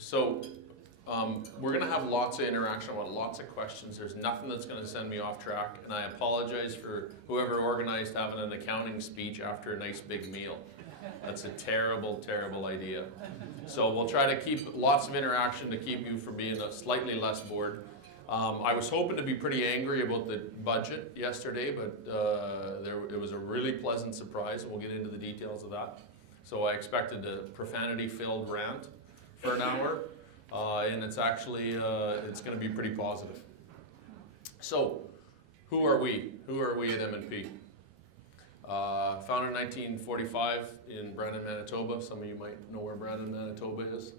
So we're going to have lots of interaction, lots of questions. There's nothing that's going to send me off track, and I apologize for whoever organized having an accounting speech after a nice big meal. That's a terrible, terrible idea. So we'll try to keep lots of interaction to keep you from being slightly less bored. I was hoping to be pretty angry about the budget yesterday, but it was a really pleasant surprise. We'll get into the details of that. So I expected a profanity-filled rant for an hour, and it's actually it's going to be pretty positive. So, who are we? Who are we at M&P? Founded in 1945 in Brandon, Manitoba. Some of you might know where Brandon, Manitoba is.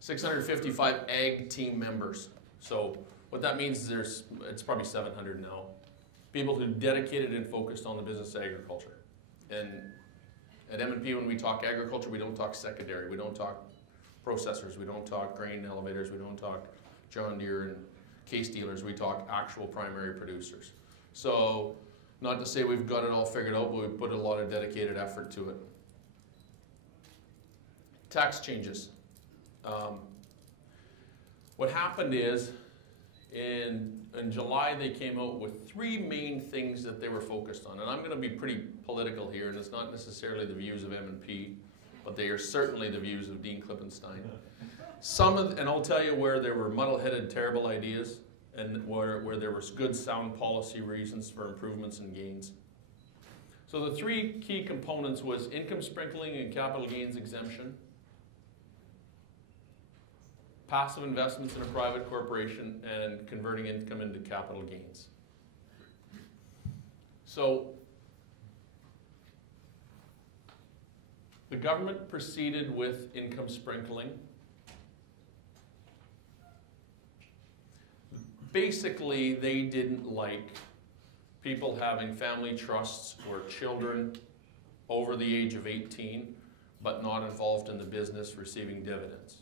655 ag team members. So what that means is it's probably 700 now. People who dedicated and focused on the business of agriculture. And at M&P, when we talk agriculture, we don't talk secondary. We don't talk processors. We don't talk grain elevators. We don't talk John Deere and case dealers. We talk actual primary producers. So not to say we've got it all figured out, but we've put a lot of dedicated effort to it. Tax changes. What happened is, in July, they came out with three main things that they were focused on. And I'm going to be pretty political here, and it's not necessarily the views of M&P, but they are certainly the views of Dean Klippenstine. And I'll tell you where there were muddle-headed, terrible ideas, and where there was good, sound policy reasons for improvements and gains. So the three key components was income sprinkling and capital gains exemption, passive investments in a private corporation, and converting income into capital gains. So the government proceeded with income sprinkling. Basically, they didn't like people having family trusts or children over the age of 18 but not involved in the business receiving dividends.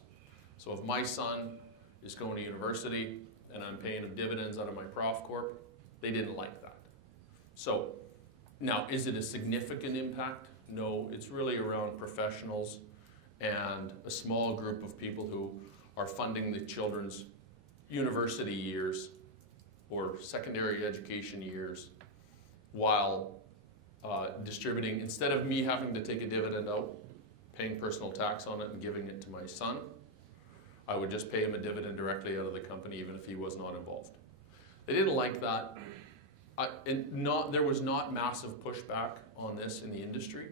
So if my son is going to university and I'm paying him dividends out of my Prof Corp, they didn't like that. So now, is it a significant impact? No, it's really around professionals and a small group of people who are funding the children's university years or secondary education years while distributing, instead of me having to take a dividend out, paying personal tax on it and giving it to my son, I would just pay him a dividend directly out of the company even if he was not involved. They didn't like that. There was not massive pushback on this in the industry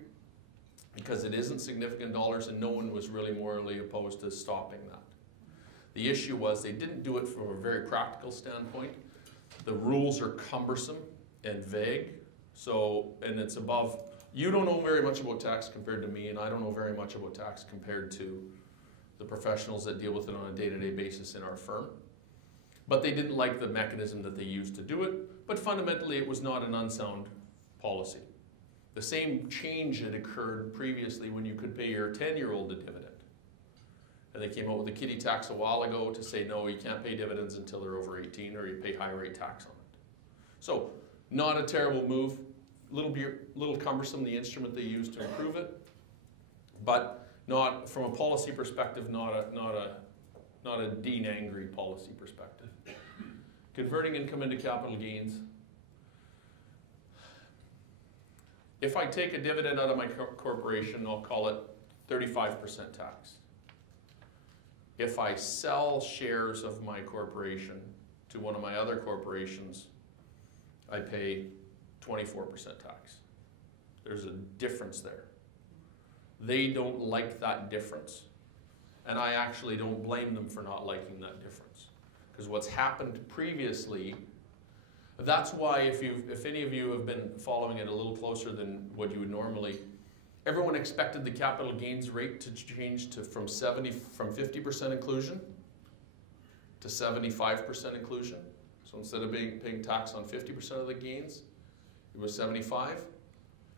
because it isn't significant dollars and no one was really morally opposed to stopping that. The issue was they didn't do it from a very practical standpoint. The rules are cumbersome and vague, and it's above. You don't know very much about tax compared to me, and I don't know very much about tax compared to the professionals that deal with it on a day-to-day basis in our firm. But they didn't like the mechanism that they used to do it, but fundamentally it was not an unsound policy. The same change had occurred previously when you could pay your 10-year-old a dividend. And they came out with a kiddie tax a while ago to say, no, you can't pay dividends until they're over 18 or you pay high rate tax on it. So not a terrible move, little cumbersome, the instrument they used to improve it, but not, from a policy perspective, not a Dean angry policy perspective. Converting income into capital gains. If I take a dividend out of my corporation, I'll call it 35% tax. If I sell shares of my corporation to one of my other corporations, I pay 24% tax. There's a difference there. They don't like that difference. And I actually don't blame them for not liking that difference. Because what's happened previously, that's why if any of you have been following it a little closer than what you would normally, everyone expected the capital gains rate to change to from 50% inclusion to 75% inclusion. So instead of paying tax on 50% of the gains, it was 75.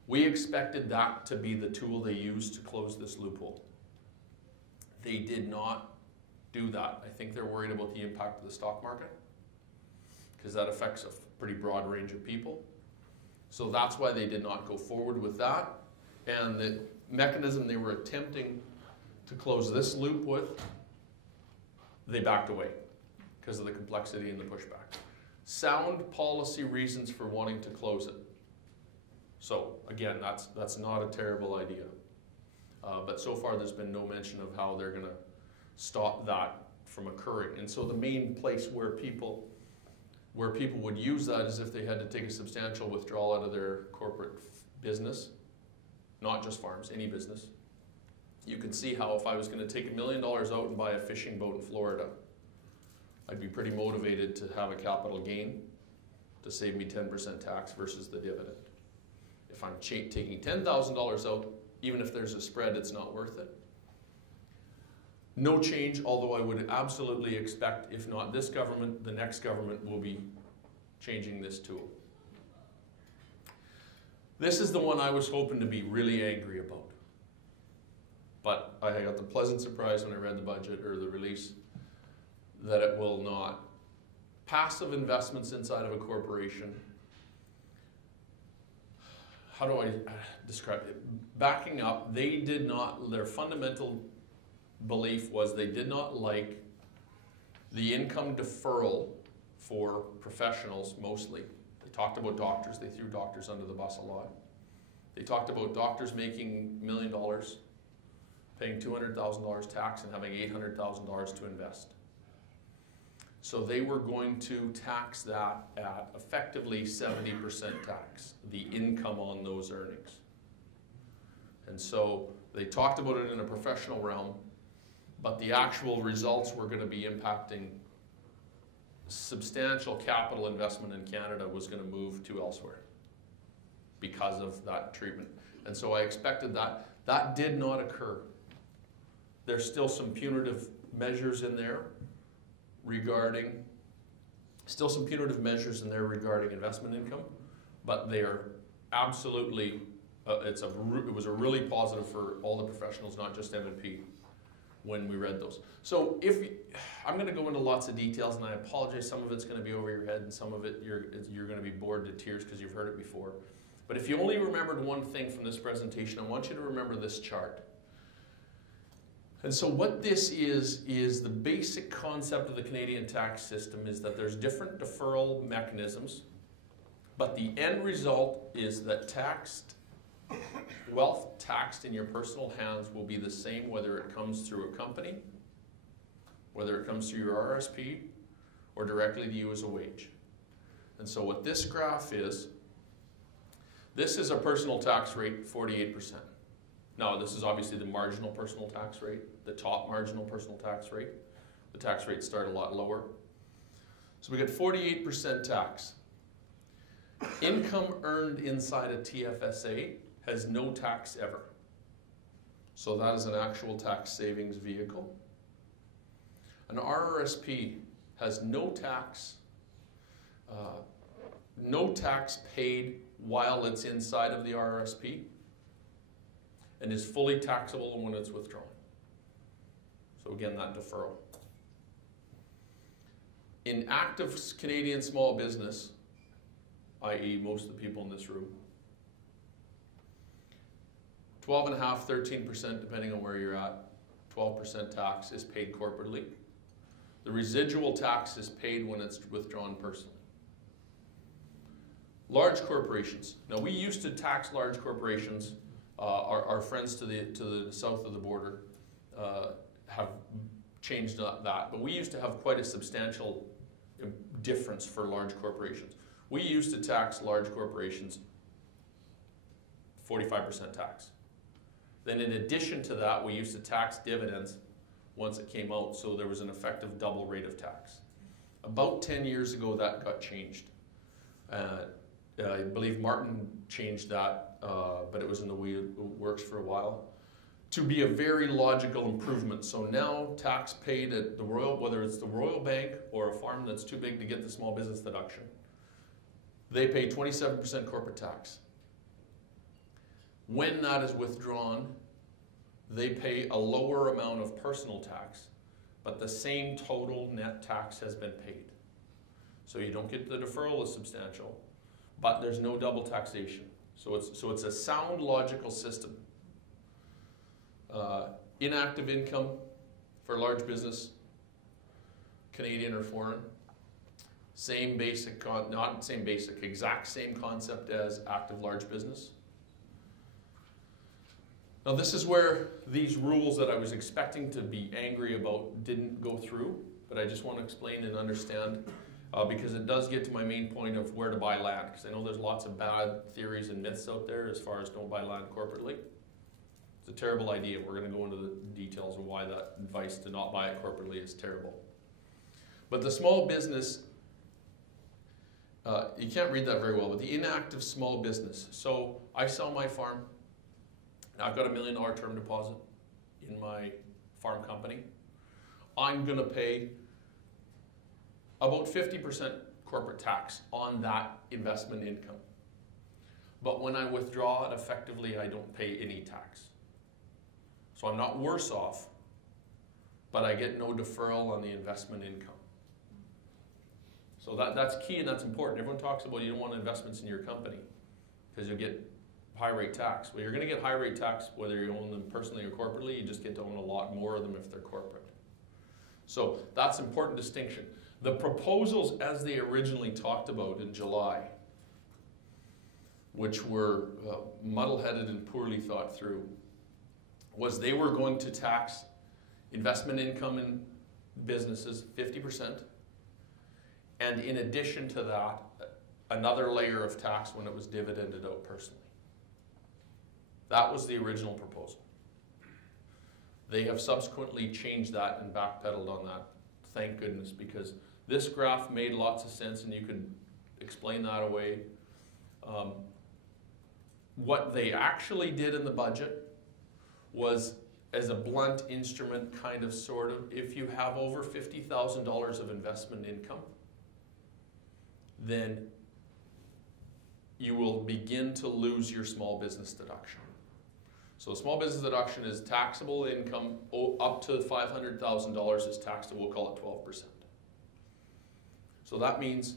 We expected that to be the tool they used to close this loophole. They did not do that. I think they're worried about the impact of the stock market because that affects a pretty broad range of people. So that's why they did not go forward with that. And the mechanism they were attempting to close this loop with they backed away because of the complexity and the pushback. Sound policy reasons for wanting to close it. So again, that's not a terrible idea. But so far there's been no mention of how they're going to stop that from occurring. And so the main place where people would use that is if they had to take a substantial withdrawal out of their corporate business, not just farms, any business. You can see how if I was going to take $1 million out and buy a fishing boat in Florida, I'd be pretty motivated to have a capital gain to save me 10% tax versus the dividend. If I'm taking $10,000 out, even if there's a spread, it's not worth it. No change, although I would absolutely expect, if not this government, the next government will be changing this tool. This is the one I was hoping to be really angry about. But I got the pleasant surprise when I read the budget or the release that it will not. Passive investments inside of a corporation. How do I describe it? Backing up, they did not, their fundamental belief was they did not like the income deferral for professionals mostly. They talked about doctors, they threw doctors under the bus a lot. They talked about doctors making $1 million, paying $200,000 tax and having $800,000 to invest. So they were going to tax that at effectively 70% tax, the income on those earnings. And so they talked about it in a professional realm, but the actual results were going to be impacting substantial capital investment in Canada was going to move to elsewhere because of that treatment. And so I expected that. That did not occur. There's still some punitive measures in there regarding investment income, but they are absolutely, it was a really positive for all the professionals, not just M&P, when we read those. So I'm going to go into lots of details, and I apologize, some of it's going to be over your head, and some of it you're going to be bored to tears because you've heard it before. But if you only remembered one thing from this presentation, I want you to remember this chart. And so what this is the basic concept of the Canadian tax system is that there's different deferral mechanisms, but the end result is that wealth taxed in your personal hands will be the same whether it comes through a company, whether it comes through your RSP, or directly to you as a wage. And so what this graph is, this is a personal tax rate, 48%. Now, this is obviously the marginal personal tax rate, the top marginal personal tax rate. The tax rates start a lot lower. So we get 48% tax. Income earned inside a TFSA has no tax ever. So that is an actual tax savings vehicle. An RRSP has no tax paid while it's inside of the RRSP, and is fully taxable when it's withdrawn. So again, that deferral. In active Canadian small business, i.e. most of the people in this room, 12.5%, 13%, depending on where you're at, 12% tax is paid corporately. The residual tax is paid when it's withdrawn personally. Large corporations. Now, we used to tax large corporations. Our friends to the south of the border have changed that, but we used to have quite a substantial difference for large corporations. We used to tax large corporations 45% tax. Then in addition to that, we used to tax dividends once it came out, so there was an effective double rate of tax. About 10 years ago, that got changed. I believe Martin changed that, but it was in the works for a while, to be a very logical improvement. So now tax paid at the Royal, whether it's the Royal Bank or a farm that's too big to get the small business deduction, they pay 27% corporate tax. When that is withdrawn, they pay a lower amount of personal tax, but the same total net tax has been paid. So you don't get the deferral as substantial, but there's no double taxation. So it's a sound, logical system. Inactive income for large business, Canadian or foreign. Same basic, not same basic, exact same concept as active large business. Now this is where these rules that I was expecting to be angry about didn't go through, but I just want to explain and understand because it does get to my main point of where to buy land, because I know there's lots of bad theories and myths out there as far as don't buy land corporately. It's a terrible idea. We're going to go into the details of why that advice to not buy it corporately is terrible. But the small business, you can't read that very well, but the inactive small business. So I sell my farm. I've got $1 million term deposit in my farm company. I'm going to pay about 50% corporate tax on that investment income. But when I withdraw it, effectively I don't pay any tax. So I'm not worse off, but I get no deferral on the investment income. So that's key and that's important. Everyone talks about you don't want investments in your company because you'll get high rate tax. Well, you're going to get high rate tax whether you own them personally or corporately. You just get to own a lot more of them if they're corporate. So that's an important distinction. The proposals as they originally talked about in July, which were muddle-headed and poorly thought through, was they were going to tax investment income in businesses 50%, and in addition to that, another layer of tax when it was dividended out personally. That was the original proposal. They have subsequently changed that and backpedaled on that, thank goodness, because this graph made lots of sense and you could explain that away. What they actually did in the budget was, as a blunt instrument, kind of, sort of, if you have over $50,000 of investment income, then you will begin to lose your small business deduction. So small business deduction is taxable income up to $500,000 is taxable, we'll call it 12%. So that means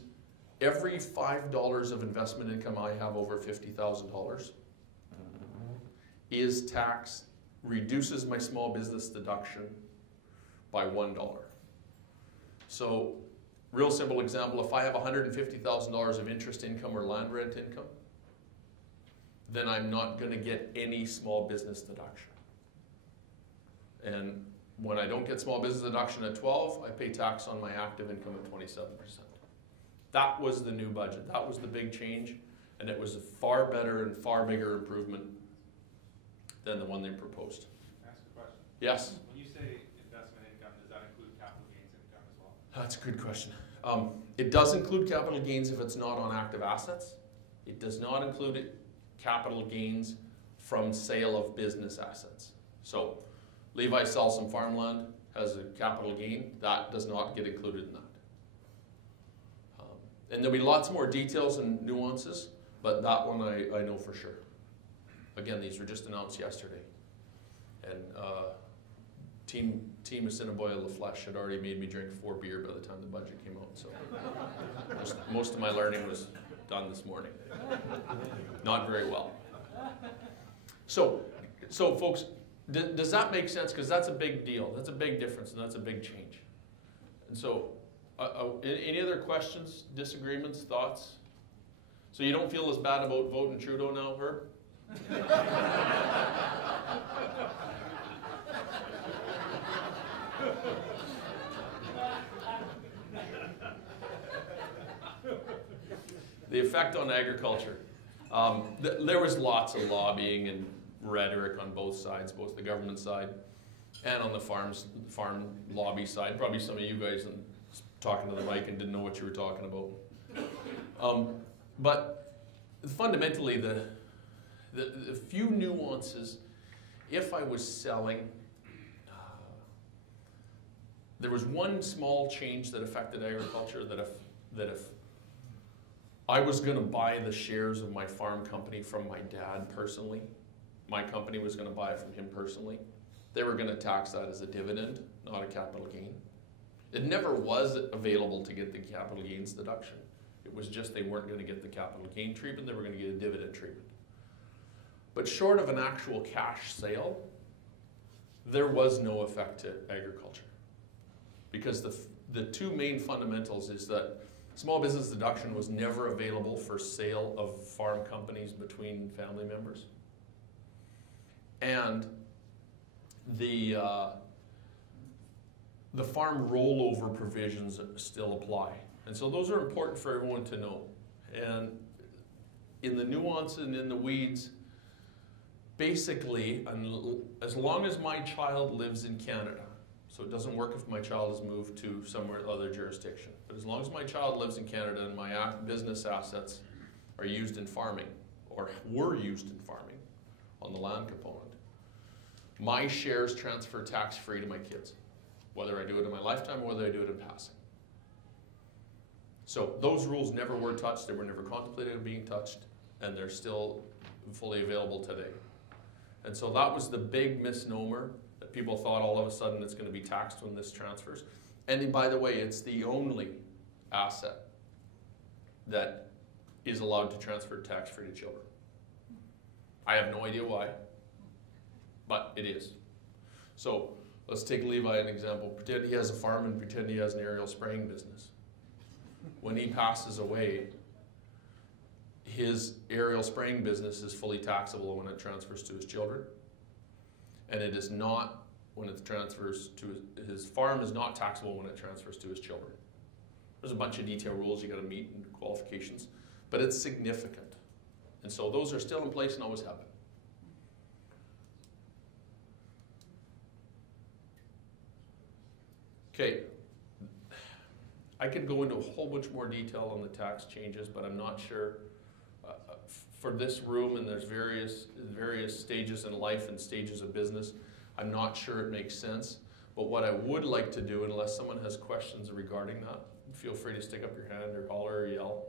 every $5 of investment income I have over $50,000 is taxed, reduces my small business deduction by $1. So real simple example, if I have $150,000 of interest income or land rent income, then I'm not going to get any small business deduction. And when I don't get small business deduction at 12, I pay tax on my active income at 27%. That was the new budget. That was the big change, and it was a far better and far bigger improvement than the one they proposed. Can I ask a question? Yes? When you say investment income, does that include capital gains income as well? That's a good question. It does include capital gains if it's not on active assets. It does not include capital gains from sale of business assets. So Levi sells some farmland, has a capital gain, that does not get included in that. And there'll be lots more details and nuances, but that one I know for sure. Again, these were just announced yesterday. And Team Assiniboia LaFleche had already made me drink 4 beer by the time the budget came out. So most of my learning was done this morning. Not very well. So folks, does that make sense? Because that's a big deal. That's a big difference, and that's a big change. And so, any other questions, disagreements, thoughts? So you don't feel as bad about voting Trudeau now, Herb? The effect on agriculture. There was lots of lobbying and rhetoric on both sides, both the government side and on the farm lobby side. Probably some of you guys talking to the mic and didn't know what you were talking about. But fundamentally, the few nuances, if I was selling, there was one small change that affected agriculture that if I was going to buy the shares of my farm company from my dad personally, my company was going to buy it from him personally, they were going to tax that as a dividend, not a capital gain. It never was available to get the capital gains deduction. It was just they weren't going to get the capital gain treatment, they were going to get a dividend treatment. But short of an actual cash sale, there was no effect to agriculture. Because the two main fundamentals is that small business deduction was never available for sale of farm companies between family members. And the farm rollover provisions still apply. And so those are important for everyone to know. And in the nuance and in the weeds, basically, as long as my child lives in Canada, so it doesn't work if my child has moved to somewhere other jurisdiction, but as long as my child lives in Canada and my business assets are used in farming, or were used in farming on the land component, my shares transfer tax-free to my kids, whether I do it in my lifetime or whether I do it in passing. So those rules never were touched, they were never contemplated of being touched, and they're still fully available today. And so that was the big misnomer, that people thought all of a sudden it's going to be taxed when this transfers. And by the way, it's the only asset that is allowed to transfer tax-free to children. I have no idea why, but it is. So let's take Levi an example. Pretend he has a farm and pretend he has an aerial spraying business. When he passes away, his aerial spraying business is fully taxable when it transfers to his children. And it is not when it transfers to his farm is not taxable when it transfers to his children. There's a bunch of detail rules you got to meet and qualifications, but it's significant. And so those are still in place and always have been. Okay, I could go into a whole bunch more detail on the tax changes, but I'm not sure for this room, and there's various stages in life and stages of business, I'm not sure it makes sense. But what I would like to do, unless someone has questions regarding that, feel free to stick up your hand or holler or yell.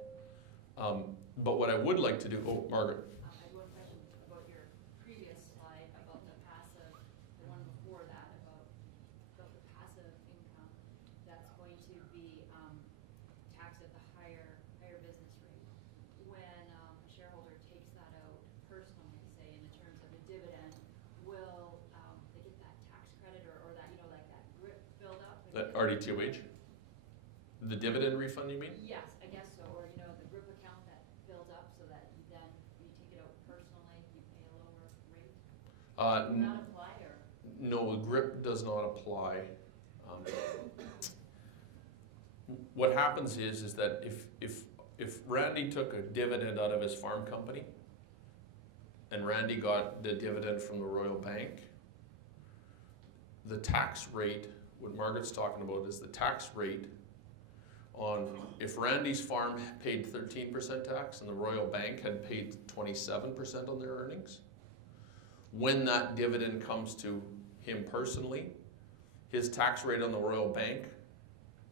But what I would like to do, oh, Margaret. I have one question about your previous slide about the passive, the one before that about the passive income that's going to be taxed at the higher business rate. When a shareholder takes that out personally, say in terms of a dividend, will they get that tax credit or that, you know, like that grip filled up? That RDTOH? The dividend refund, you mean? Yes, I guess so. Or, you know, the grip account that fills up so that then you take it out personally, you pay a lower rate? Does that apply or? No, the grip does not apply. What happens is that if Randy took a dividend out of his farm company and Randy got the dividend from the Royal Bank, the tax rate, what Margaret's talking about is the tax rate on, if Randy's farm paid 13% tax and the Royal Bank had paid 27% on their earnings, when that dividend comes to him personally, his tax rate on the Royal Bank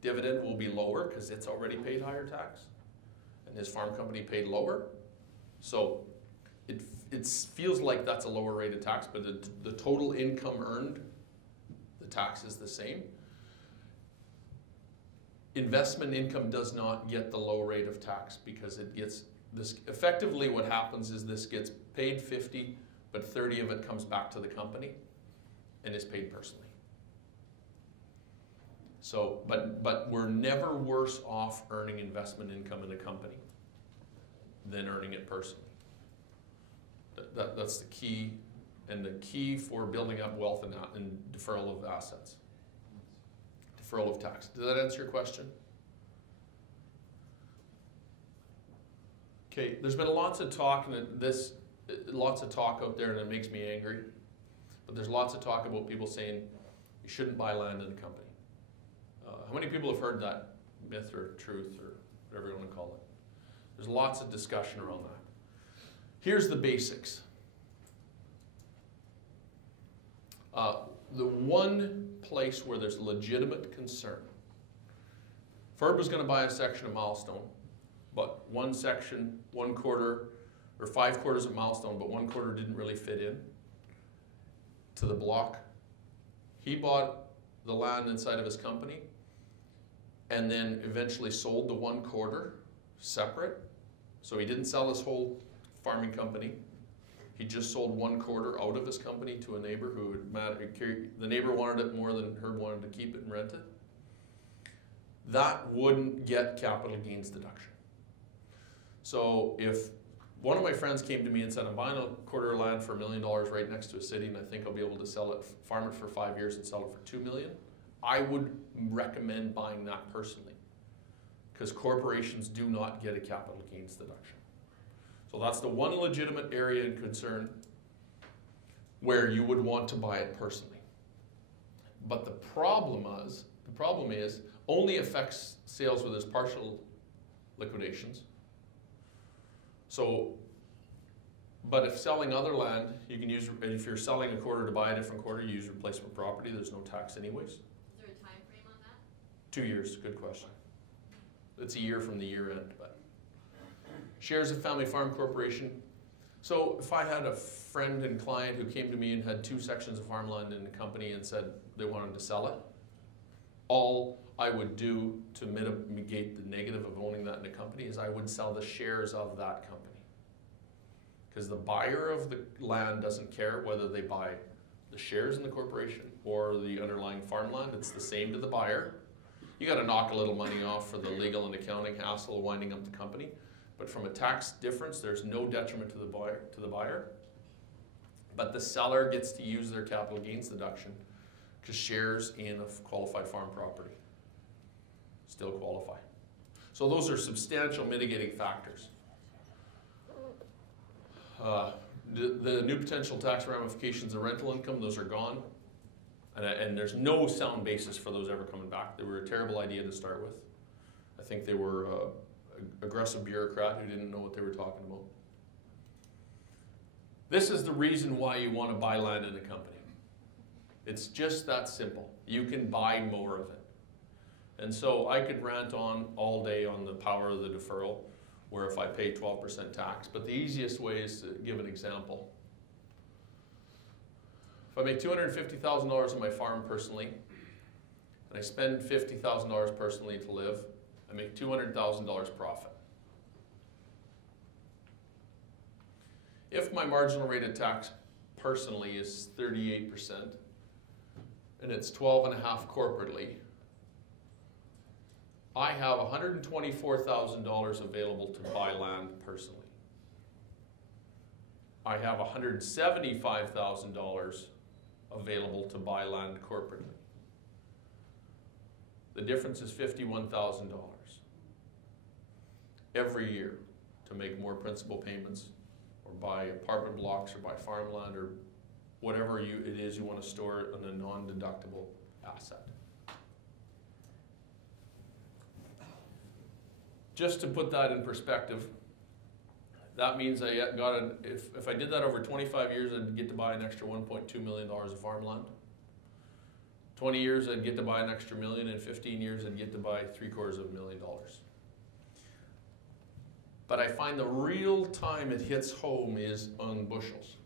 dividend will be lower because it's already paid higher tax and his farm company paid lower. So it feels like that's a lower rate of tax, but the total income earned, the tax is the same. Investment income does not get the low rate of tax because it gets this. Effectively what happens is this gets paid 50, but 30 of it comes back to the company and is paid personally. So, but we're never worse off earning investment income in a company than earning it personally. That's the key, and the key for building up wealth and deferral of assets. Deferral of tax. Does that answer your question? Okay, there's been lots of talk, and lots of talk out there, and it makes me angry. But there's lots of talk about people saying you shouldn't buy land in a company. How many people have heard that myth or truth or whatever you want to call it? There's lots of discussion around that. Here's the basics. The one place where there's legitimate concern. Ferb was going to buy a section of Milestone, but one section, 1/4, or 5/4 of Milestone, but 1/4 didn't really fit in to the block. He bought the land inside of his company and then eventually sold the 1/4 separate. So he didn't sell his whole farming company. He just sold 1/4 out of his company to a neighbor who the neighbor wanted it more than Herb wanted to keep it and rent it. that wouldn't get capital gains deduction. So if one of my friends came to me and said, I'm buying a quarter of land for $1 million right next to a city, and I think I'll be able to sell it, farm it for 5 years and sell it for $2 million, I would recommend buying that personally, because corporations do not get a capital gains deduction. So that's the one legitimate area in concern where you would want to buy it personally. But the problem is only affects sales where there's partial liquidations. So, but if selling other land, you can use, if you're selling a quarter to buy a different quarter, you use replacement property, there's no tax anyways. Is there a time frame on that? 2 years, good question. It's a year from the year end, but. Shares of family farm corporation. So if I had a friend and client who came to me and had 2 sections of farmland in a company and said they wanted to sell it, all I would do to mitigate the negative of owning that in a company is I would sell the shares of that company. Because the buyer of the land doesn't care whether they buy the shares in the corporation or the underlying farmland, it's the same to the buyer. You gotta knock a little money off for the legal and accounting hassle of winding up the company. But from a tax difference, there's no detriment to the buyer. But the seller gets to use their capital gains deduction because shares in a qualified farm property still qualify. So those are substantial mitigating factors. The new potential tax ramifications of rental income, those are gone. And there's no sound basis for those ever coming back. They were a terrible idea to start with. I think they were aggressive bureaucrat who didn't know what they were talking about. This is the reason why you want to buy land in a company. It's just that simple. You can buy more of it. And so I could rant on all day on the power of the deferral, where if I pay 12% tax, but the easiest way is to give an example. If I make $250,000 on my farm personally, and I spend $50,000 personally to live, I make $200,000 profit. If my marginal rate of tax personally is 38%, and it's 12.5% corporately, I have $124,000 available to buy land personally. I have $175,000 available to buy land corporately. The difference is $51,000 every year to make more principal payments or buy apartment blocks or buy farmland or whatever it is you want to store on a non-deductible asset. Just to put that in perspective, that means I got if I did that over 25 years, I'd get to buy an extra $1.2 million of farmland. 20 years, I'd get to buy an extra $1 million. In 15 years, I'd get to buy $750,000. But I find the real time it hits home is on bushels.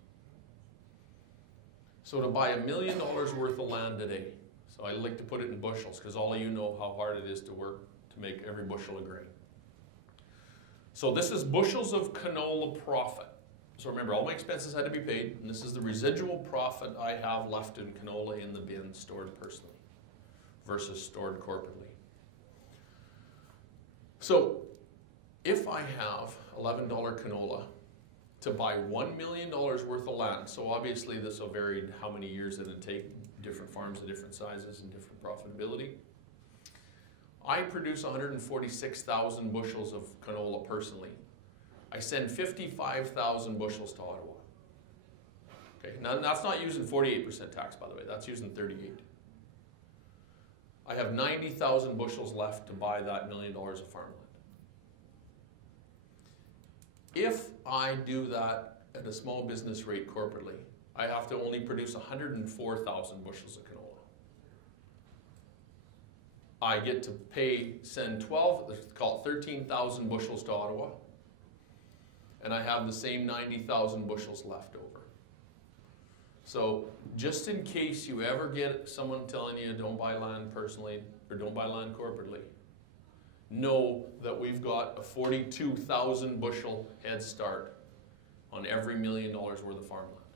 So to buy $1 million worth of land today, so I like to put it in bushels because all of you know how hard it is to work to make every bushel of grain. So this is bushels of canola profit. So remember, all my expenses had to be paid, and this is the residual profit I have left in canola in the bin stored personally versus stored corporately. So if I have $11 canola to buy $1 million worth of land, so obviously this will vary how many years it'll take, different farms of different sizes and different profitability. I produce 146,000 bushels of canola personally. I send 55,000 bushels to Ottawa. Okay, now that's not using 48% tax, by the way, that's using 38. I have 90,000 bushels left to buy that $1 million of farmland. If I do that at a small business rate corporately, I have to only produce 104,000 bushels of canola. I get to send 13,000 bushels to Ottawa, and I have the same 90,000 bushels left over. So just in case you ever get someone telling you don't buy land personally or don't buy land corporately, know that we've got a 42,000 bushel head start on every $1 million worth of farmland.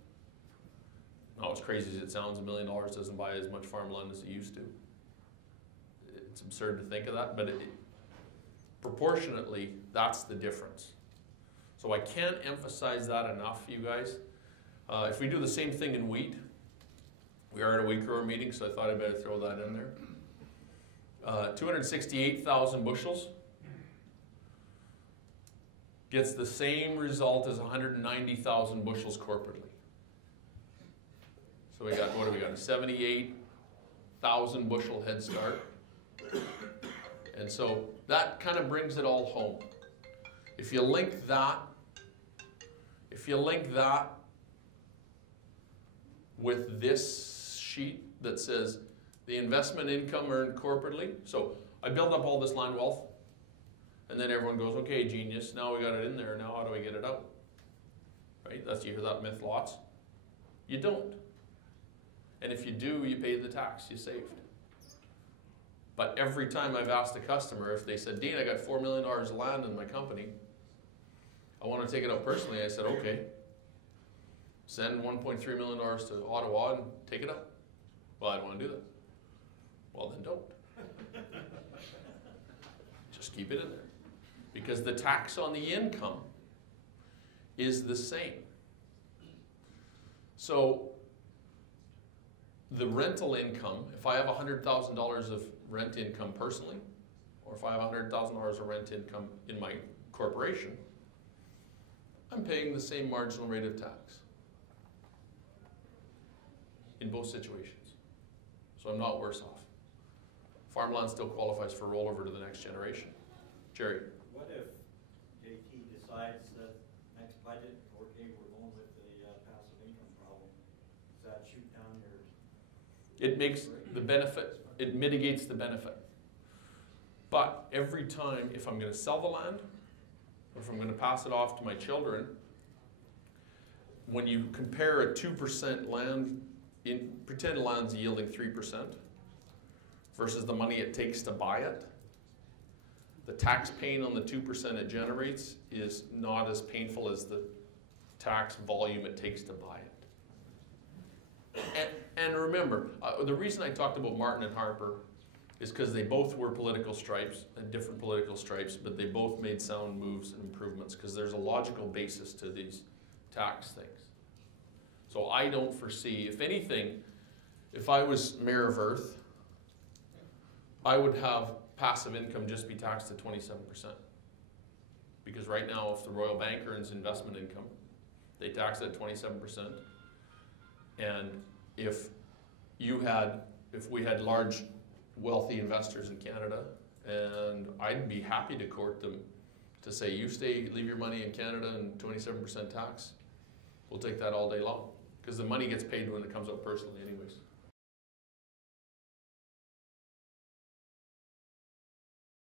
Now, as crazy as it sounds, $1 million doesn't buy as much farmland as it used to. it's absurd to think of that, but proportionately, that's the difference. So I can't emphasize that enough, you guys. If we do the same thing in wheat, we are at a wheat grower meeting, so I thought I'd better throw that in there. 268,000 bushels gets the same result as 190,000 bushels corporately. So we got, what do we got, a 78,000 bushel head start. And so that kind of brings it all home. If you link that with this sheet that says the investment income earned corporately, so I build up all this land wealth, and then everyone goes, okay, genius, now we got it in there, now how do we get it out? Right? You hear that myth lots. You don't. And if you do, you pay the tax, you saved. But every time I've asked a customer, if they said, Dean, I got $4 million of land in my company, I want to take it out personally, I said, okay. Send $1.3 million to Ottawa and take it out. Well, I don't want to do that. Well, then don't. Just keep it in there. Because the tax on the income is the same. So the rental income, if I have $100,000 of rent income personally, or if I have $100,000 of rent income in my corporation, I'm paying the same marginal rate of tax in both situations. So I'm not worse off. Farmland still qualifies for rollover to the next generation. Jerry? What if JT decides that next budget, okay, we're going with the passive income problem? Does that shoot down your... It makes the benefit, it mitigates the benefit. But every time, if I'm going to sell the land, or if I'm going to pass it off to my children, when you compare a 2% land, pretend land's yielding 3%, versus the money it takes to buy it, the tax pain on the 2% it generates is not as painful as the tax volume it takes to buy it. And remember, the reason I talked about Martin and Harper is because they both were political stripes, different political stripes, but they both made sound moves and improvements because there's a logical basis to these tax things. So I don't foresee, if anything, if I was Mayor of Earth, I would have passive income just be taxed at 27%. Because right now, if the Royal Bank earns investment income, they tax it at 27%. And if we had large wealthy investors in Canada, and I'd be happy to court them to say, you leave your money in Canada and 27% tax, we'll take that all day long. Because the money gets paid when it comes out personally anyways.